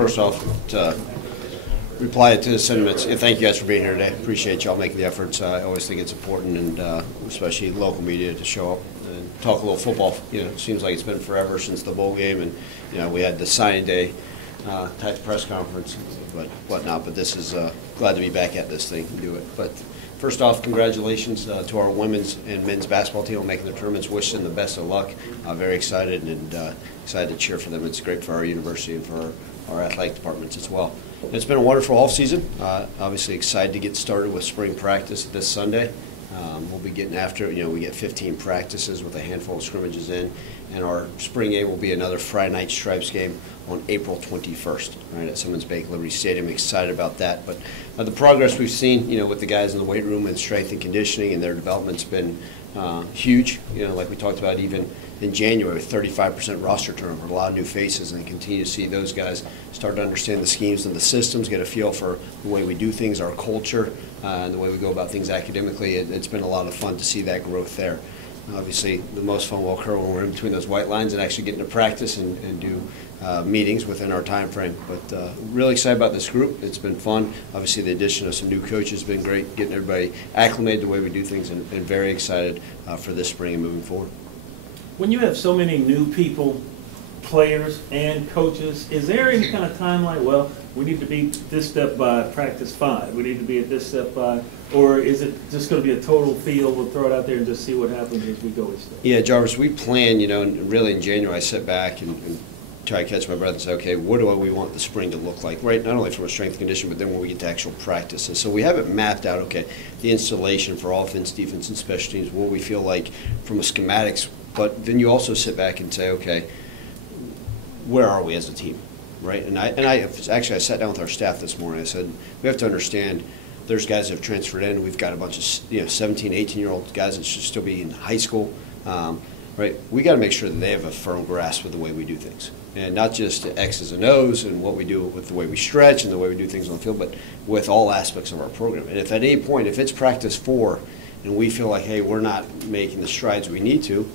first off, to reply to the sentiments, thank you guys for being here today. Appreciate y'all making the efforts. I always think it's important, and especially local media, to show up and talk a little football. It seems like it's been forever since the bowl game, and we had the signing day type press conference, but whatnot. But this is glad to be back at this thing and do it. But first off, congratulations to our women's and men's basketball team on making the tournaments. Wish them the best of luck. Very excited and excited to cheer for them. It's great for our university and for our athletic departments as well. It's been a wonderful offseason. Obviously excited to get started with spring practice this Sunday. We'll be getting after it. We get 15 practices with a handful of scrimmages in, and our spring game will be another Friday night Stripes game on April 21st, right, at Simmons Bank Liberty Stadium. Excited about that. But the progress we've seen, with the guys in the weight room and strength and conditioning and their development's been huge. Like we talked about even in January, 35% roster turnover, a lot of new faces, and continue to see those guys start to understand the schemes and the systems, get a feel for the way we do things, our culture, and the way we go about things academically. It's been a lot of fun to see that growth there. Obviously, the most fun will occur when we're in between those white lines and actually get into practice and do meetings within our time frame. But really excited about this group. It's been fun. Obviously, the addition of some new coaches has been great, getting everybody acclimated to the way we do things, and very excited for this spring and moving forward. When you have so many new people, players and coaches, is there any kind of timeline? Well, we need to be this step by practice 5. We need to be at this step by, or is it just going to be a total feel? We'll throw it out there and just see what happens as we go each step. Yeah, Jarvis, we plan. And really in January, I sit back and try to catch my breath and say, okay, what do we want the spring to look like? Right, not only from a strength and condition, but then when we get to actual practices. So we have it mapped out. Okay, the installation for offense, defense, and special teams. What we feel like from a schematics. But then you also sit back and say, okay, where are we as a team, right? And I sat down with our staff this morning. I said, we have to understand there's guys that have transferred in. We've got a bunch of 17, 18-year-old guys that should still be in high school, right? We got to make sure that they have a firm grasp of the way we do things. And not just X's and O's and what we do with the way we stretch and the way we do things on the field, but with all aspects of our program. And if at any point, if it's practice 4 and we feel like, hey, we're not making the strides we need to,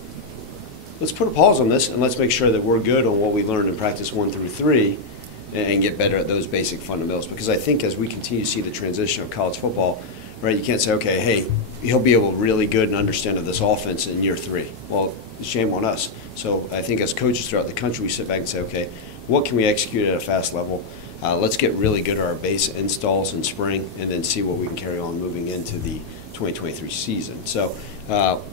let's put a pause on this and let's make sure that we're good on what we learned in practice 1 through 3 and get better at those basic fundamentals. Because I think as we continue to see the transition of college football, right, you can't say, okay, hey, he'll be able to really good and understand of this offense in year 3. Well, shame on us. So I think as coaches throughout the country, we sit back and say, okay, what can we execute at a fast level? Let's get really good at our base installs in spring and then see what we can carry on moving into the 2023 season. So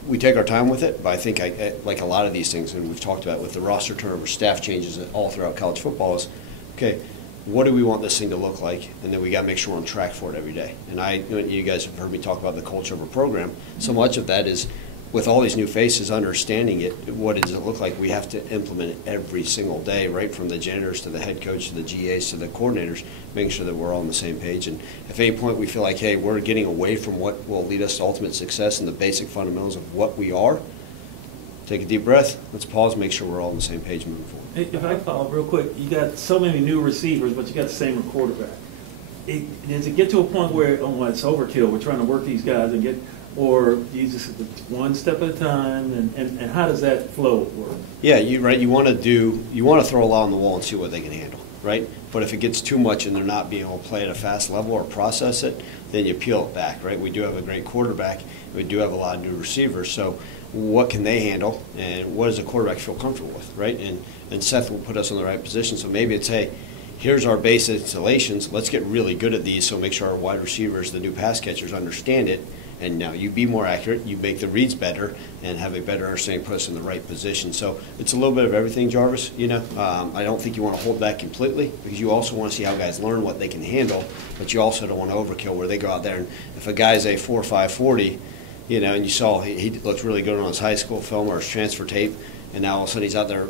we take our time with it, but I think like a lot of these things, and we've talked about with the roster turnover, staff changes all throughout college football, is, okay, what do we want this thing to look like? And then we got to make sure we're on track for it every day. And you guys have heard me talk about the culture of a program. So much of that is with all these new faces, understanding it, what does it look like? We have to implement it every single day, right from the janitors to the head coach to the GAs to the coordinators, making sure that we're all on the same page. And if at any point we feel like, hey, we're getting away from what will lead us to ultimate success and the basic fundamentals of what we are, take a deep breath, let's pause, make sure we're all on the same page moving forward. Hey, if I follow real quick, you got so many new receivers, but you got the same quarterback. Does it get to a point where, oh, it's overkill, we're trying to work these guys and get, or you just one step at a time, and how does that flow work? Yeah, you want to throw a lot on the wall and see what they can handle, right? But if it gets too much and they're not being able to play at a fast level or process it, then you peel it back, right? We do have a great quarterback. We do have a lot of new receivers. So what can they handle, and what does a quarterback feel comfortable with, right? And Seth will put us in the right position. So maybe it's, hey, here's our base installations. Let's get really good at these, so make sure our wide receivers, the new pass catchers, understand it. And now you be more accurate, you make the reads better, and have a better understanding, put us in the right position. So it's a little bit of everything, Jarvis. I don't think you want to hold back completely, because you also want to see how guys learn what they can handle, but you also don't want to overkill where they go out there. And if a guy's a 4.5 40, and you saw he looked really good on his high school film or his transfer tape, and now all of a sudden he's out there,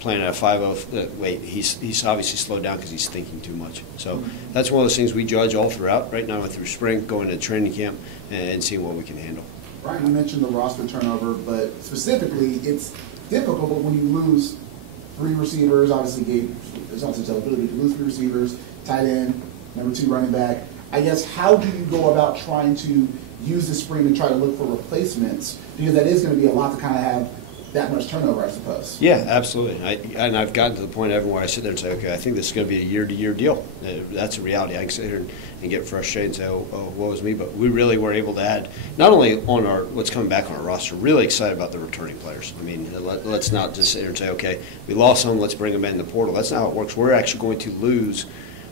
playing at a 5.0. He's obviously slowed down because he's thinking too much. So that's one of those things we judge all throughout, right now through spring, going to training camp, and seeing what we can handle. Ryan, you mentioned the roster turnover, but specifically, it's difficult. But when you lose 3 receivers, obviously there's also ability to lose 3 receivers, tight end, number 2 running back. I guess, how do you go about trying to use the spring and try to look for replacements? Because that is going to be a lot to kind of have that much turnover, I suppose. Yeah, absolutely. And I've gotten to the point everywhere I sit there and say, okay, I think this is going to be a year-to-year deal. That's a reality. I can sit here and get frustrated and say, oh, woe is me. But we really were able to add, not only on what's coming back on our roster, really excited about the returning players. I mean, let's not just sit here and say, okay, we lost some, let's bring them in the portal. That's not how it works. We're actually going to lose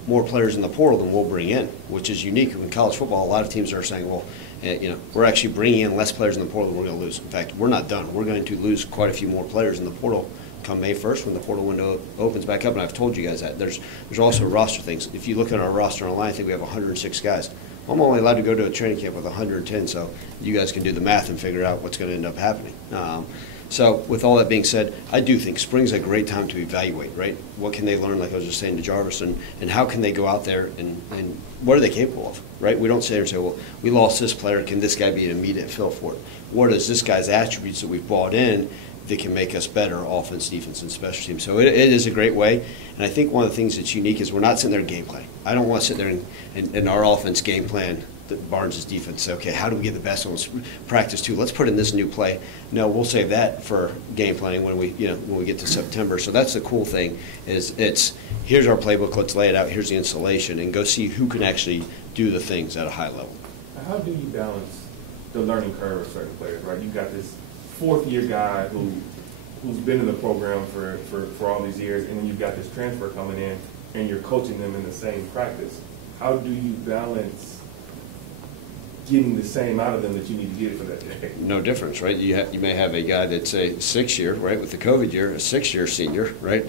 more players in the portal than we'll bring in, which is unique. In college football, a lot of teams are saying, well, we're actually bringing in less players in the portal than we're going to lose. In fact, we're not done. We're going to lose quite a few more players in the portal come May 1st when the portal window opens back up, and I've told you guys that. There's also roster things. If you look at our roster online, I think we have 106 guys. I'm only allowed to go to a training camp with 110, so you guys can do the math and figure out what's going to end up happening. So with all that being said, I do think spring's a great time to evaluate, right? What can they learn, like I was just saying to Jarvis, and how can they go out there and what are they capable of, right? We don't sit there and say, well, we lost this player. Can this guy be an immediate fill for it? What is this guy's attributes that we've brought in that can make us better offense, defense, and special teams? So it is a great way. And I think one of the things that's unique is we're not sitting there and game plan. I don't want to sit there and our offense game plan Barnes' defense. Okay, how do we get the best on practice too? Let's put in this new play. No, we'll save that for game planning when we get to September. So that's the cool thing is here's our playbook. Let's lay it out. Here's the installation, and go see who can actually do the things at a high level. How do you balance the learning curve of certain players? Right, you've got this fourth-year guy who's been in the program for all these years, and then you've got this transfer coming in, and you're coaching them in the same practice. How do you balance getting the same out of them that you need to get for that day? No difference, right? You may have a guy that's a 6-year, right, with the COVID year, a 6-year senior, right,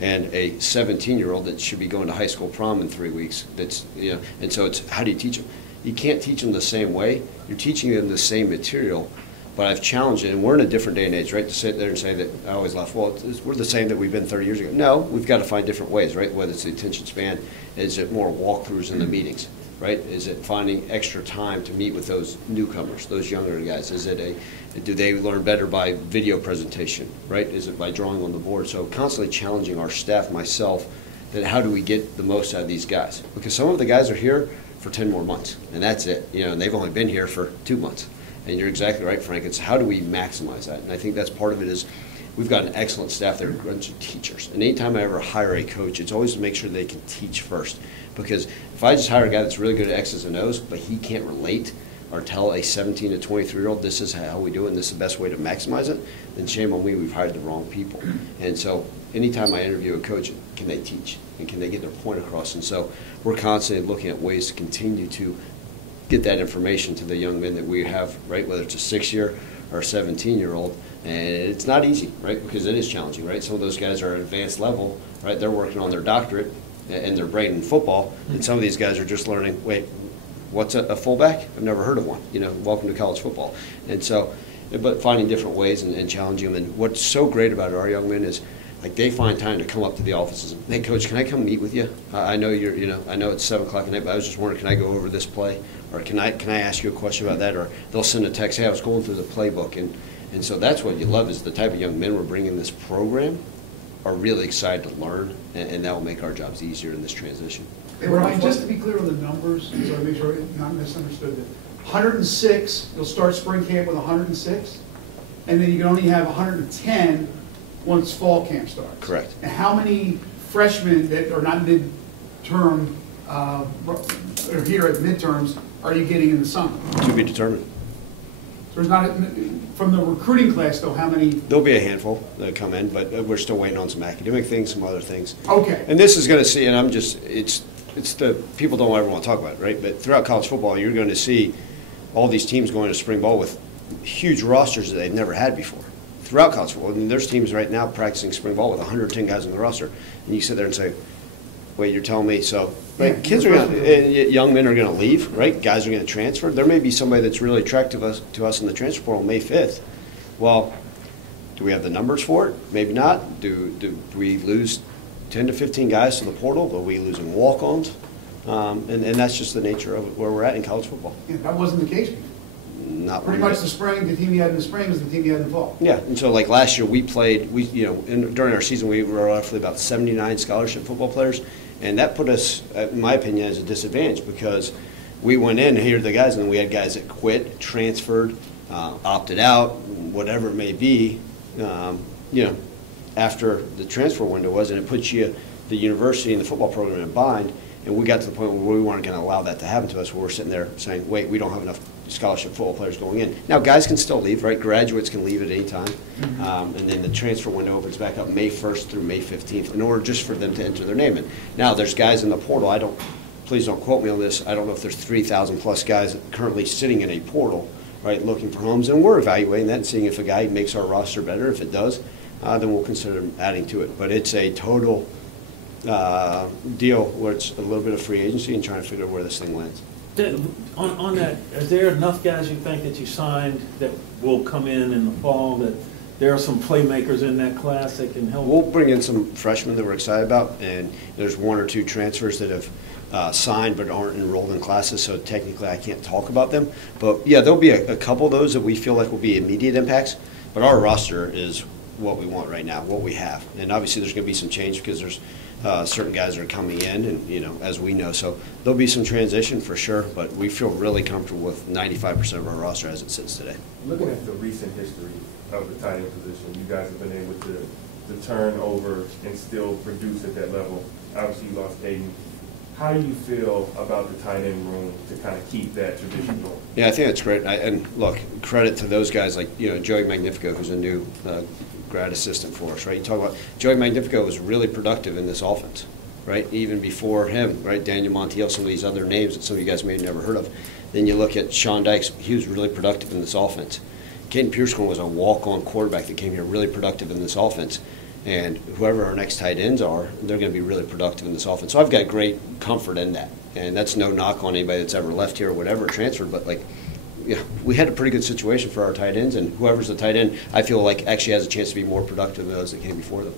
and a 17-year-old that should be going to high school prom in 3 weeks. And so it's how do you teach them? You can't teach them the same way. You're teaching them the same material, but I've challenged it, and we're in a different day and age, right, to sit there and say that I always laugh, well, we're the same that we've been 30 years ago. No, we've got to find different ways, right, whether it's the attention span, is it more walkthroughs in the meetings? Right? Is it finding extra time to meet with those newcomers, those younger guys? Do they learn better by video presentation? Right? Is it by drawing on the board? So constantly challenging our staff, myself, that how do we get the most out of these guys? Because some of the guys are here for 10 more months, and that's it. And they've only been here for 2 months. And you're exactly right, Frank. It's how do we maximize that? And I think that's part of it is we've got an excellent staff. They're a bunch of teachers. And anytime I ever hire a coach, it's always to make sure they can teach first. Because if I just hire a guy that's really good at X's and O's, but he can't relate or tell a 17 to 23-year-old this is how we do it and this is the best way to maximize it, then shame on me, we've hired the wrong people. And so anytime I interview a coach, can they teach? And can they get their point across? And so we're constantly looking at ways to continue to get that information to the young men that we have, right, whether it's a 6-year or a 17-year-old. And it's not easy, right, because it is challenging, right? Some of those guys are at advanced level, right? They're working on their doctorate and their brain in football, and some of these guys are just learning, wait, what's a fullback? I've never heard of one. Welcome to college football. And so, but finding different ways and challenging them. And what's so great about our young men is, like, they find time to come up to the offices and, hey, Coach, can I come meet with you? I know I know it's 7 o'clock at night, but I was just wondering, can I go over this play? Or can I ask you a question about that? Or they'll send a text, hey, I was going through the playbook. And so that's what you love is the type of young men we're bringing in this program are really excited to learn, and that will make our jobs easier in this transition. Hey, Ryan, just to be clear on the numbers, so I make sure I'm not misunderstood, 106, you'll start spring camp with 106, and then you can only have 110 once fall camp starts. Correct. And how many freshmen that are not mid-term, or here at midterms, are you getting in the summer? To be determined. There's not, from the recruiting class, though, how many? There'll be a handful that come in, but we're still waiting on some academic things, some other things. Okay. And this is going to see, and it's the people don't ever want to talk about it, right? But throughout college football, you're going to see all these teams going to spring ball with huge rosters that they've never had before. Throughout college football, I mean, there's teams right now practicing spring ball with 110 guys on the roster, and you sit there and say, wait, you're telling me so? Right? Yeah, kids are going to, young men are going to leave, right? Guys are going to transfer. There may be somebody that's really attractive to us in the transfer portal May 5th. Well, do we have the numbers for it? Maybe not. Do we lose 10 to 15 guys to the portal? Are we losing walk-ons? And that's just the nature of where we're at in college football. Yeah, that wasn't the case before. Not pretty much the spring. The team you had in the spring was the team you had in the fall. Yeah, and so like last year we played. During our season we were roughly about 79 scholarship football players, and that put us, in my opinion, as a disadvantage because we went in here the guys, and then we had guys that quit, transferred, opted out, whatever it may be, you know, after the transfer window was, and it puts the university and the football program in a bind. And we got to the point where we weren't going to allow that to happen to us, where we're sitting there saying, wait, we don't have enough scholarship football players going in. Now, guys can still leave, right? Graduates can leave at any time. And then the transfer window opens back up May 1st through May 15th in order just for them to enter their name in. Now, there's guys in the portal. Please don't quote me on this. I don't know if there's 3,000 plus guys currently sitting in a portal, right, looking for homes. And we're evaluating that and seeing if a guy makes our roster better. If it does, then we'll consider adding to it. But it's a total deal where it's a little bit of free agency and trying to figure out where this thing lands. On that, is there enough guys you think that you signed that will come in the fall, that there are some playmakers in that class that can help? We'll bring in some freshmen that we're excited about, and there's 1 or 2 transfers that have signed but aren't enrolled in classes, so technically I can't talk about them. But yeah, there'll be a couple of those that we feel like will be immediate impacts, but our roster is what we want right now, what we have. And obviously there's going to be some change because there's certain guys that are coming in, and as we know, so there'll be some transition for sure. But we feel really comfortable with 95% of our roster as it sits today. Looking at the recent history of the tight end position, you guys have been able to turn over and still produce at that level. Obviously, you lost Aiden. How do you feel about the tight end room to kind of keep that tradition going? Yeah, I think that's great. And look, credit to those guys like Joey Magnifico, who's a new grad assistant for us, right? You talk about Joey Magnifico was really productive in this offense, right? Even before him, right? Daniel Montiel, some of these other names that some of you guys may have never heard of. Then you look at Sean Dykes, he was really productive in this offense. Caden Piercecorn was a walk-on quarterback that came here really productive in this offense. And whoever our next tight ends are, they're going to be really productive in this offense. So I've got great comfort in that. And that's no knock on anybody that's ever left here or whatever, transferred, but we had a pretty good situation for our tight ends, and whoever's the tight end, I feel like actually has a chance to be more productive than those that came before them.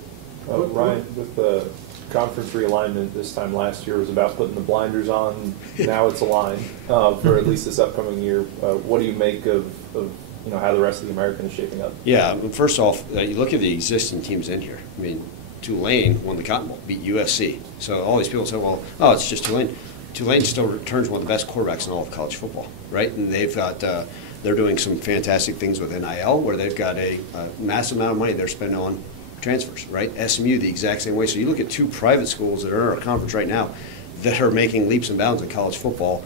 Ryan, with the conference realignment this time last year was about putting the blinders on. Now it's aligned for at least this upcoming year. What do you make of how the rest of the American is shaping up? Yeah, first off, you look at the existing teams in here. I mean, Tulane won the Cotton Bowl, beat USC. So all these people say, well, it's just Tulane. Tulane still returns one of the best quarterbacks in all of college football, right? And they've got they're doing some fantastic things with NIL, where they've got a massive amount of money they're spending on transfers, right? SMU the exact same way. So you look at 2 private schools that are in our conference right now that are making leaps and bounds in college football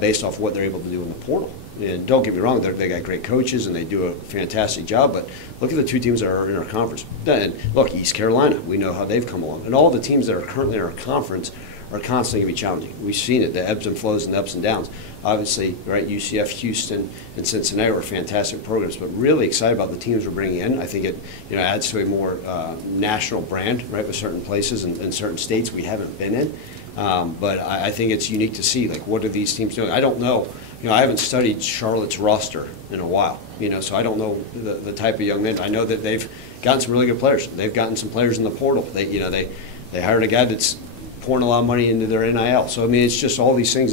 based off what they're able to do in the portal. And don't get me wrong, they got great coaches and they do a fantastic job, but look at the 2 teams that are in our conference. And look, East Carolina, we know how they've come along. And all the teams that are currently in our conference are constantly going to be challenging. We've seen it, the ebbs and flows and the ups and downs. Obviously, right, UCF, Houston, and Cincinnati are fantastic programs, but really excited about the teams we're bringing in. I think it adds to a more national brand, right, with certain places and certain states we haven't been in. But I think it's unique to see, what are these teams doing? I don't know. I haven't studied Charlotte's roster in a while, so I don't know the type of young men. I know that they've gotten some really good players. They've gotten some players in the portal. They hired a guy that's pouring a lot of money into their NIL. So, I mean, it's just all these things.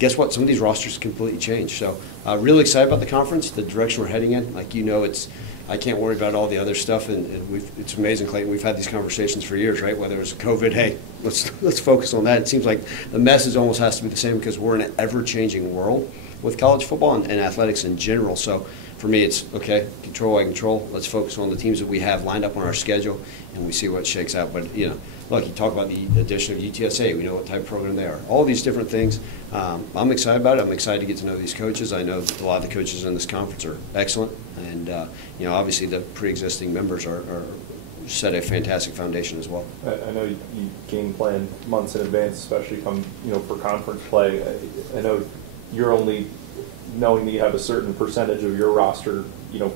Guess what? Some of these rosters completely change. So, really excited about the conference, the direction we're heading in. I can't worry about all the other stuff, and it's amazing, Clayton. We've had these conversations for years, right? Whether it's COVID, hey, let's focus on that. It seems like the message almost has to be the same because we're in an ever-changing world with college football and athletics in general. So for me, it's okay, control what I control. Let's focus on the teams that we have lined up on our schedule, and we see what shakes out. But, look, you talk about the addition of UTSA. We know what type of program they are. All these different things. I'm excited about it. I'm excited to get to know these coaches. I know a lot of the coaches in this conference are excellent. And, obviously the pre-existing members are set a fantastic foundation as well. I know you game plan months in advance, especially come, for conference play. I know you're only knowing that you have a certain percentage of your roster,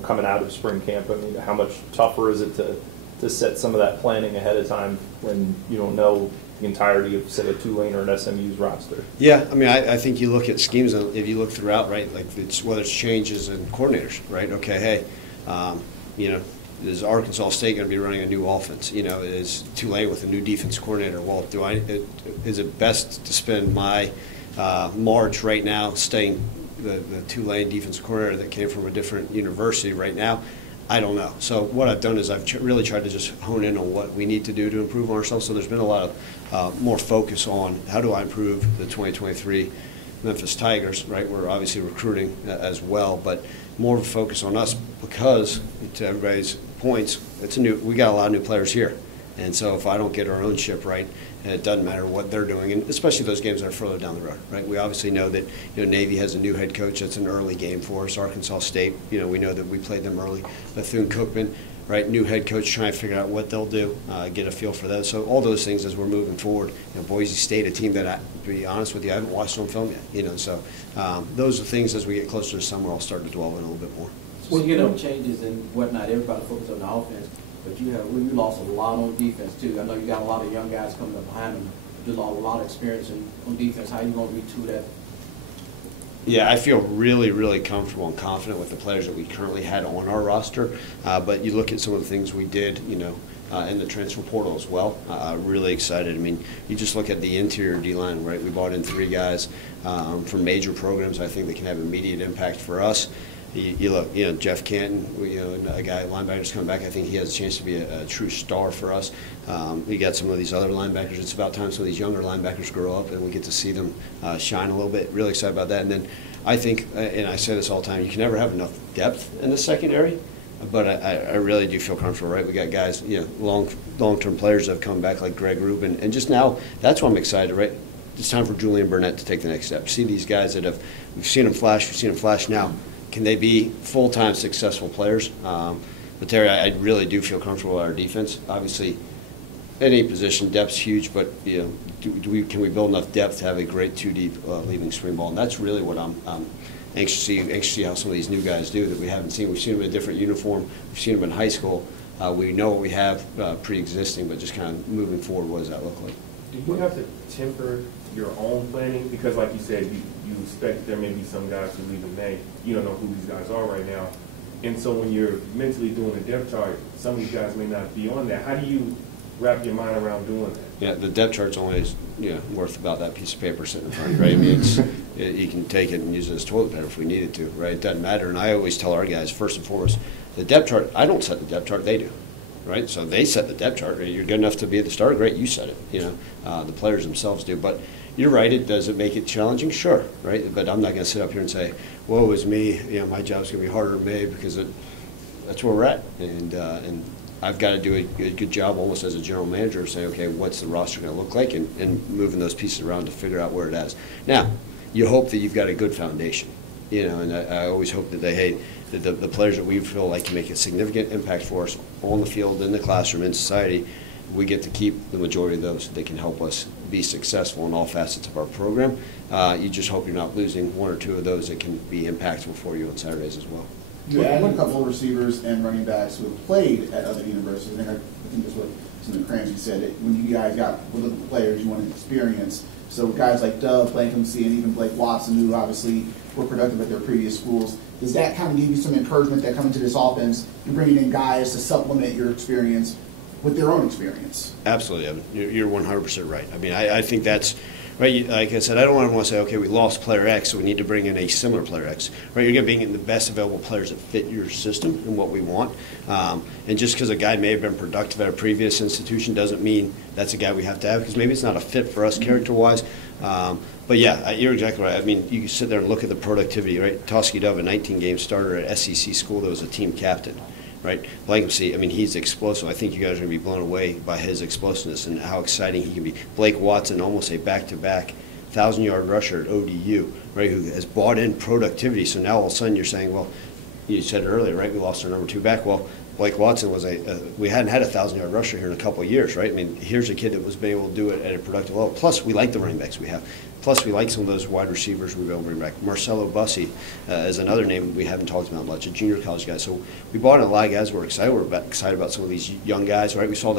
coming out of spring camp. I mean, how much tougher is it to set some of that planning ahead of time when you don't know the entirety of, say, a Tulane or an SMU's roster? Yeah, I mean, I think you look at schemes, and if you look throughout, right, whether it's changes in coordinators, right? Okay, hey, is Arkansas State going to be running a new offense? Is Tulane with a new defense coordinator? Well, is it best to spend my March right now staying the Tulane defensive coordinator that came from a different university right now? I don't know. So what I've done is I've really tried to just hone in on what we need to do to improve on ourselves. So there's been a lot of more focus on how do I improve the 2023 Memphis Tigers, right? We're obviously recruiting as well, but more of a focus on us because, to everybody's points, we got a lot of new players here. And so if I don't get our own ship right, it doesn't matter what they're doing, and especially those games that are further down the road, right? We obviously know that Navy has a new head coach. That's an early game for us. Arkansas State, we know that we played them early. Bethune-Cookman, right? New head coach trying to figure out what they'll do, get a feel for those. So all those things as we're moving forward. Boise State, a team that, to be honest with you, I haven't watched on film yet. So those are things as we get closer to summer, I'll start to dwell in a little bit more. So changes and whatnot. Everybody focuses on the offense. But you lost a lot on defense too. I know you got a lot of young guys coming up behind them. You lost a lot of experience on defense. How are you going to retool that? Yeah, I feel really, really comfortable and confident with the players that we currently had on our roster. But you look at some of the things we did, in the transfer portal as well. Really excited. I mean, you just look at the interior D-line, right? We brought in 3 guys from major programs. I think they can have immediate impact for us. You look, Jeff Canton, a guy, linebackers coming back. I think he has a chance to be a true star for us. We got some of these other linebackers. It's about time some of these younger linebackers grow up and we get to see them shine a little bit. Really excited about that. And then I think, and I say this all the time, you can never have enough depth in the secondary. But I really do feel comfortable, right? We got guys, long-term players that have come back like Greg Rubin. And just now, that's why I'm excited, right? It's time for Julian Burnett to take the next step. See these guys we've seen them flash now. Can they be full-time successful players? But Terry, I really do feel comfortable with our defense. Obviously, any position, depth's huge, but can we build enough depth to have a great 2-deep leaving spring ball? And that's really what I'm anxious to see how some of these new guys do that we haven't seen. We've seen them in a different uniform. We've seen them in high school. We know what we have pre-existing, but just kind of moving forward, what does that look like? Do you have to temper your own planning? Because like you said, you expect there may be some guys who leave in May. You don't know who these guys are right now. And so when you're mentally doing a depth chart, some of these guys may not be on that. How do you wrap your mind around doing that? Yeah, the depth chart's only worth about that piece of paper sitting in front of you, right? I mean, you can take it and use it as toilet paper if we needed to, right? It doesn't matter. And I always tell our guys, first and foremost, the depth chart, I don't set the depth chart, they do. Right, so they set the depth chart. You're good enough to be at the start. Great, you set it. The players themselves do. But you're right. Does it make it challenging? Sure, right. But I'm not going to sit up here and say, "Woe is me." My job's going to be harder than me because that's where we're at. And I've got to do a good job, almost as a general manager, of saying, "Okay, what's the roster going to look like?" and moving those pieces around to figure out where it is. Now, you hope that you've got a good foundation. And I always hope that the players that we feel like can make a significant impact for us on the field, in the classroom, in society, we get to keep the majority of those that can help us be successful in all facets of our program. You just hope you're not losing 1 or 2 of those that can be impactful for you on Saturdays as well. You added a couple of receivers and running backs who have played at other universities. I think that's what some of the Cramsey said. That when you guys got with the players, you wanted experience. So guys like Dove, Blankency, and even Blake Watson, who obviously were productive at their previous schools, does that kind of give you some encouragement that coming to this offense and bringing in guys to supplement your experience with their own experience? Absolutely, Evan. You're 100% right. I mean, I think that's right. Like I said, I don't want to say, okay, we lost player X, so we need to bring in a similar player X. Right? You're going to bring in the best available players that fit your system and what we want. And just because a guy may have been productive at a previous institution doesn't mean that's a guy we have to have, because maybe it's not a fit for us character-wise. But yeah, you're exactly right. I mean, you can sit there and look at the productivity, right? Toski Dove, a 19-game starter at SEC school that was a team captain, right? Blankency, I mean, he's explosive. I think you guys are going to be blown away by his explosiveness and how exciting he can be. Blake Watson, almost a back-to-back 1,000-yard rusher at ODU, right, who has bought in productivity. So now all of a sudden you're saying, well, you said it earlier, right, we lost our number 2 back. Well, Blake Watson was we hadn't had a 1,000-yard rusher here in a couple of years, right? I mean, here's a kid that was been able to do it at a productive level. Plus, we like the running backs we have. Plus, we like some of those wide receivers we've been able to bring back. Marcelo Bussi is another name we haven't talked about much, a junior college guy. So we brought in a lot of guys. We're excited. We're excited about some of these young guys, right? We saw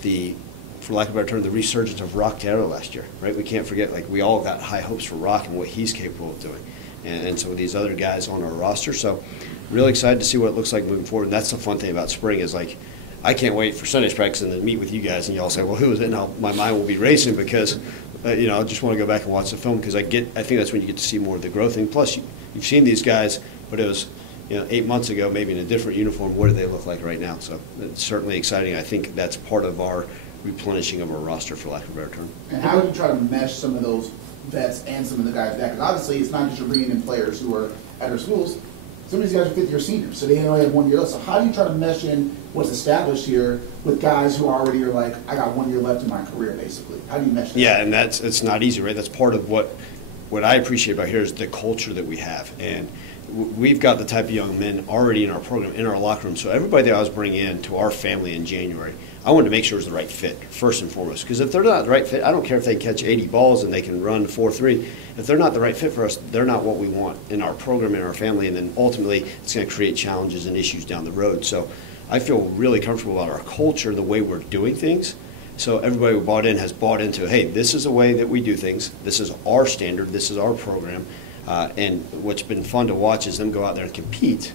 the for lack of a better term, the resurgence of Rock Taylor last year, right? We can't forget, like, we all got high hopes for Rock and what he's capable of doing. And some of these other guys on our roster. So really excited to see what it looks like moving forward. And that's the fun thing about spring is, like, I can't wait for Sunday's practice and then meet with you guys and y'all say, well, who is it? And my mind will be racing because, I just want to go back and watch the film because I think that's when you get to see more of the growth thing. Plus, you've seen these guys, but it was 8 months ago, maybe in a different uniform. What do they look like right now? So it's certainly exciting. I think that's part of our replenishing of our roster, for lack of a better term. And how would you try to mesh some of those vets and some of the guys back? Because obviously it's not just you're bringing in players who are at our schools. Some of these guys are fifth-year seniors, so they only have 1 year left. So how do you try to mesh in what's established here with guys who already are like, I got 1 year left in my career, basically? How do you mesh that? Yeah, and it's not easy, right? That's part of what I appreciate about here is the culture that we have. And we've got the type of young men already in our program, in our locker room. So everybody that I was bringing in to our family in January, I wanted to make sure it was the right fit, first and foremost. Because if they're not the right fit, I don't care if they catch 80 balls and they can run 4.3. If they're not the right fit for us, they're not what we want in our program, in our family, and then ultimately it's going to create challenges and issues down the road. So I feel really comfortable about our culture, the way we're doing things. So everybody who bought in has bought into, hey, this is the way that we do things. This is our standard. This is our program. And what's been fun to watch is them go out there and compete,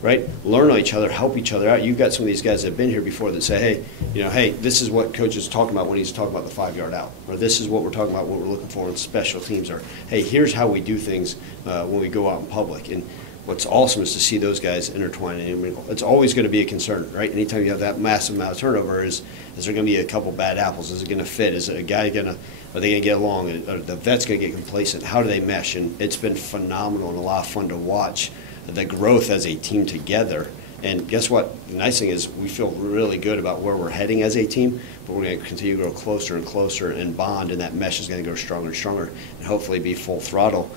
right? Learn on each other, help each other out. You've got some of these guys that have been here before that say, hey, hey, this is what coach is talking about when he's talking about the 5-yard out, or this is what we're talking about, what we're looking for in special teams, or hey, here's how we do things when we go out in public. And what's awesome is to see those guys intertwine and intermingle. It's always going to be a concern, right? Anytime you have that massive amount of turnover, is there going to be a couple bad apples? Is it going to fit? Is it a guy going to? Are they going to get along? Are the vets going to get complacent? How do they mesh? And it's been phenomenal and a lot of fun to watch the growth as a team together. And guess what? The nice thing is we feel really good about where we're heading as a team, but we're going to continue to grow closer and closer and bond, and that mesh is going to go stronger and stronger and hopefully be full throttle,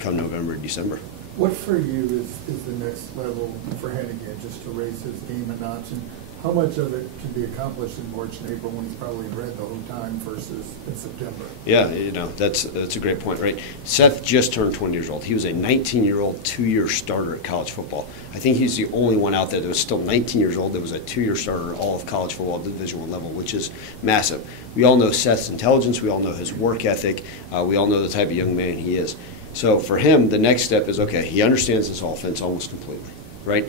come November, December. What for you is the next level for Hennigan, just to raise his game a notch? And how much of it can be accomplished in March and April when he's probably in red the whole time versus in September? Yeah, that's a great point, right? Seth just turned 20 years old. He was a 19-year-old, 2-year starter at college football. I think he's the only one out there that was still 19 years old that was a 2-year starter at all of college football at Division I level, which is massive. We all know Seth's intelligence. We all know his work ethic. We all know the type of young man he is. So for him, the next step is, okay, he understands this offense almost completely, right?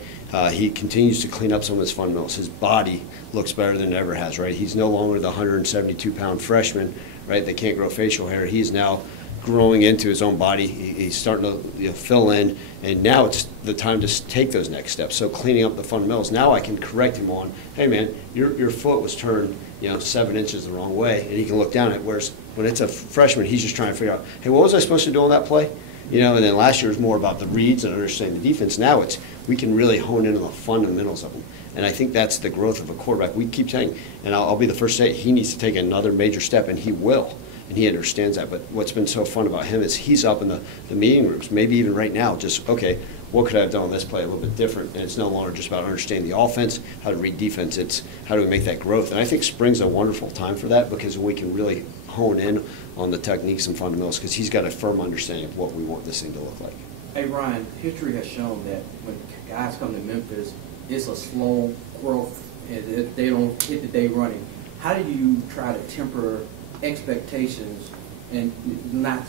He continues to clean up some of his fundamentals. His body looks better than it ever has, right? He's no longer the 172-pound freshman, right, that can't grow facial hair. He's now growing into his own body. He's starting to fill in, and now it's the time to take those next steps. So cleaning up the fundamentals. Now I can correct him on, hey, man, your foot was turned 7 inches the wrong way, and he can look down at it. Whereas when it's a freshman, he's just trying to figure out, hey, what was I supposed to do on that play? And then last year was more about the reads and understanding the defense. Now we can really hone in on the fundamentals of them. And I think that's the growth of a quarterback. We keep saying, and I'll be the first to say, he needs to take another major step, and he will. And he understands that. But what's been so fun about him is he's up in the meeting rooms, maybe even right now, just, okay, what could I have done on this play a little bit different? And it's no longer just about understanding the offense, how to read defense. It's how do we make that growth? And I think spring's a wonderful time for that because we can really hone in on the techniques and fundamentals because he's got a firm understanding of what we want this thing to look like. Hey, Ryan, history has shown that when guys come to Memphis, it's a slow growth and they don't hit the day running. How do you try to temper expectations and not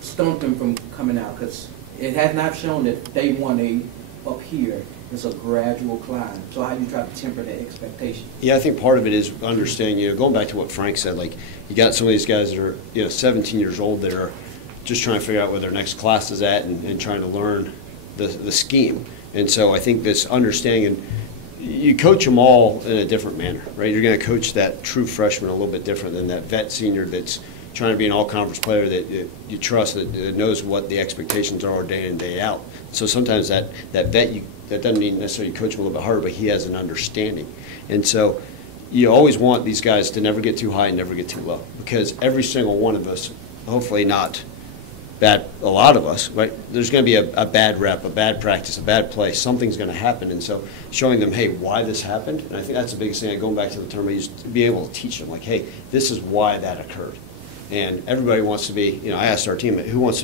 stump them from coming out? Because it has not shown that day one up here. It's a gradual climb. So how do you try to temper that expectation? Yeah, I think part of it is understanding, going back to what Frank said, like you got some of these guys that are, 17 years old that are just trying to figure out where their next class is at and trying to learn the scheme. And so I think this understanding, and you coach them all in a different manner, right? You're going to coach that true freshman a little bit different than that vet senior that's trying to be an all-conference player that you trust, that knows what the expectations are day in, day out. So sometimes that vet, that doesn't mean necessarily you coach him a little bit harder, but he has an understanding. And so you always want these guys to never get too high and never get too low because every single one of us, hopefully not bad, a lot of us, right, there's going to be a bad rep, a bad practice, a bad play. Something's going to happen. And so showing them, hey, why this happened, and I think that's the biggest thing, going back to the term I used, being able to teach them, like, hey, this is why that occurred. And everybody wants to be, I asked our team, everybody wants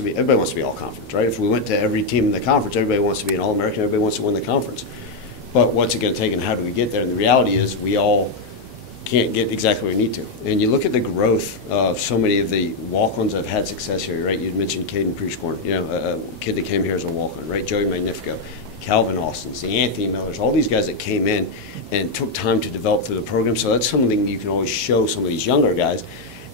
to be all conference, right? If we went to every team in the conference, everybody wants to be an All-American, everybody wants to win the conference. But what's it going to take and how do we get there? And the reality is we all can't get exactly what we need to. And you look at the growth of so many of the walk-ons that have had success here, right? You'd mentioned Caden Preachcorn, a kid that came here as a walk-on, right? Joey Magnifico, Calvin Austin's, the Anthony Millers, all these guys that came in and took time to develop through the program. So that's something you can always show some of these younger guys.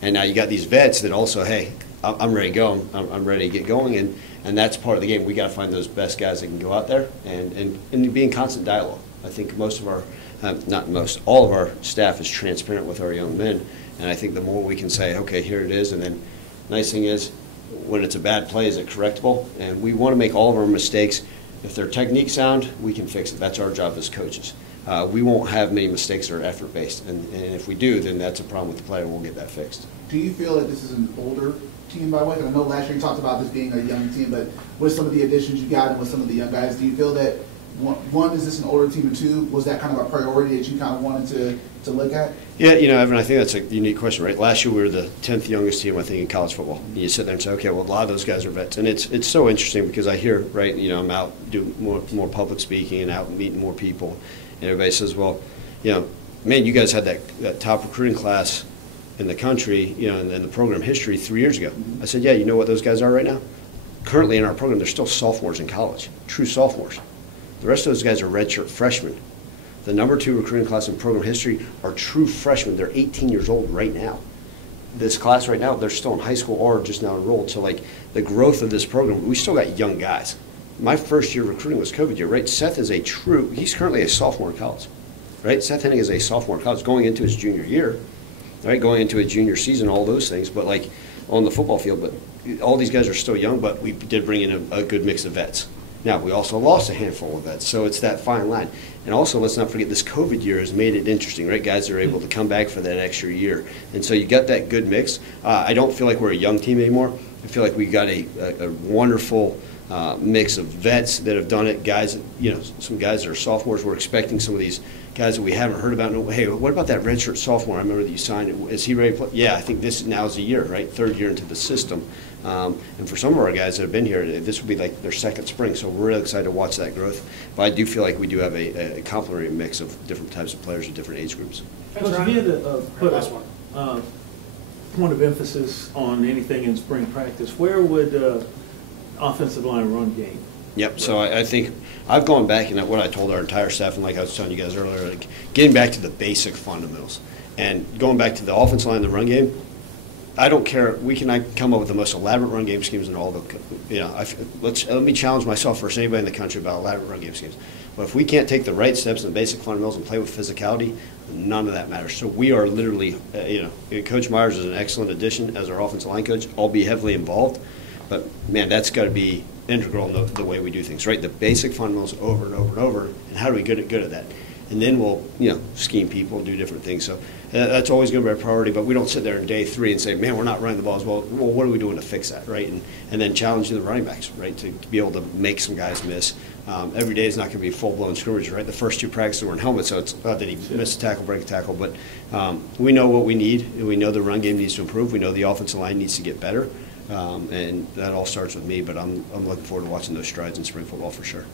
And now you got these vets that also, hey, I'm ready to go. I'm ready to get going. And that's part of the game. We got to find those best guys that can go out there and be in constant dialogue. I think most of our not most, all of our staff is transparent with our young men. And I think the more we can say, okay, here it is, and then nice thing is, when it's a bad play, is it correctable? And we want to make all of our mistakes. If they're technique sound, we can fix it. That's our job as coaches. We won't have many mistakes that are effort-based. And if we do, then that's a problem with the player, and we'll get that fixed. Do you feel that this is an older team, by the way? I know last year you talked about this being a young team, but with some of the additions you got and with some of the young guys, do you feel that, one, is this an older team, and two, was that kind of a priority that you kind of wanted to look at? Yeah, Evan, I think that's a unique question, right? Last year we were the 10th youngest team, I think, in college football. And you sit there and say, okay, well, a lot of those guys are vets. And it's so interesting because I hear, right, I'm out doing more public speaking and out meeting more people. And everybody says, well, man, you guys had that top recruiting class in the country, in the program history 3 years ago. I said, yeah, you know what those guys are right now? Currently in our program, they're still sophomores in college, true sophomores. The rest of those guys are redshirt freshmen. The number 2 recruiting class in program history are true freshmen. They're 18 years old right now. This class right now, they're still in high school or just now enrolled. So, the growth of this program, we still got young guys. My first year recruiting was COVID year, right? Seth is he's currently a sophomore in college, right? Seth Henning is a sophomore in college going into his junior year, right? Going into a junior season, all those things. But, on the football field, but all these guys are still young, but we did bring in a good mix of vets. Now, we also lost a handful of vets, so it's that fine line. And also, let's not forget, this COVID year has made it interesting, right? Guys are able to come back for that extra year. And so you got that good mix. I don't feel like we're a young team anymore. I feel like we got a wonderful mix of vets that have done it, guys, some guys that are sophomores. We're expecting some of these guys that we haven't heard about. Hey, what about that redshirt sophomore? I remember that you signed. Is he ready to play? Yeah, I think now is the year, right? 3rd year into the system. And for some of our guys that have been here, this would be like their second spring. So we're really excited to watch that growth. But I do feel like we do have a complementary mix of different types of players with different age groups. Coach, if you had to put a point of emphasis on anything in spring practice, where would offensive line run game? Yep. So I think I've gone back and what I told our entire staff, and like I was telling you guys earlier, getting back to the basic fundamentals and going back to the offensive line, the run game. I don't care. We can come up with the most elaborate run game schemes in all the. Let me challenge myself versus anybody in the country about elaborate run game schemes. But if we can't take the right steps and the basic fundamentals and play with physicality, none of that matters. So we are literally, Coach Myers is an excellent addition as our offensive line coach. I'll be heavily involved, but man, that's got to be integral in the way we do things, right? The basic fundamentals over and over and over, and how do we get good at that? And then we'll, scheme people and do different things. So that's always going to be a priority, but we don't sit there in day 3 and say, man, we're not running the ball as well. Well, what are we doing to fix that, right? And then challenging the running backs, right, to be able to make some guys miss. Every day is not going to be full-blown scrimmage, right? The first 2 practices were in helmets, so it's not that he missed a tackle, break a tackle, but we know what we need, and we know the run game needs to improve. We know the offensive line needs to get better, and that all starts with me, but I'm looking forward to watching those strides in spring football for sure.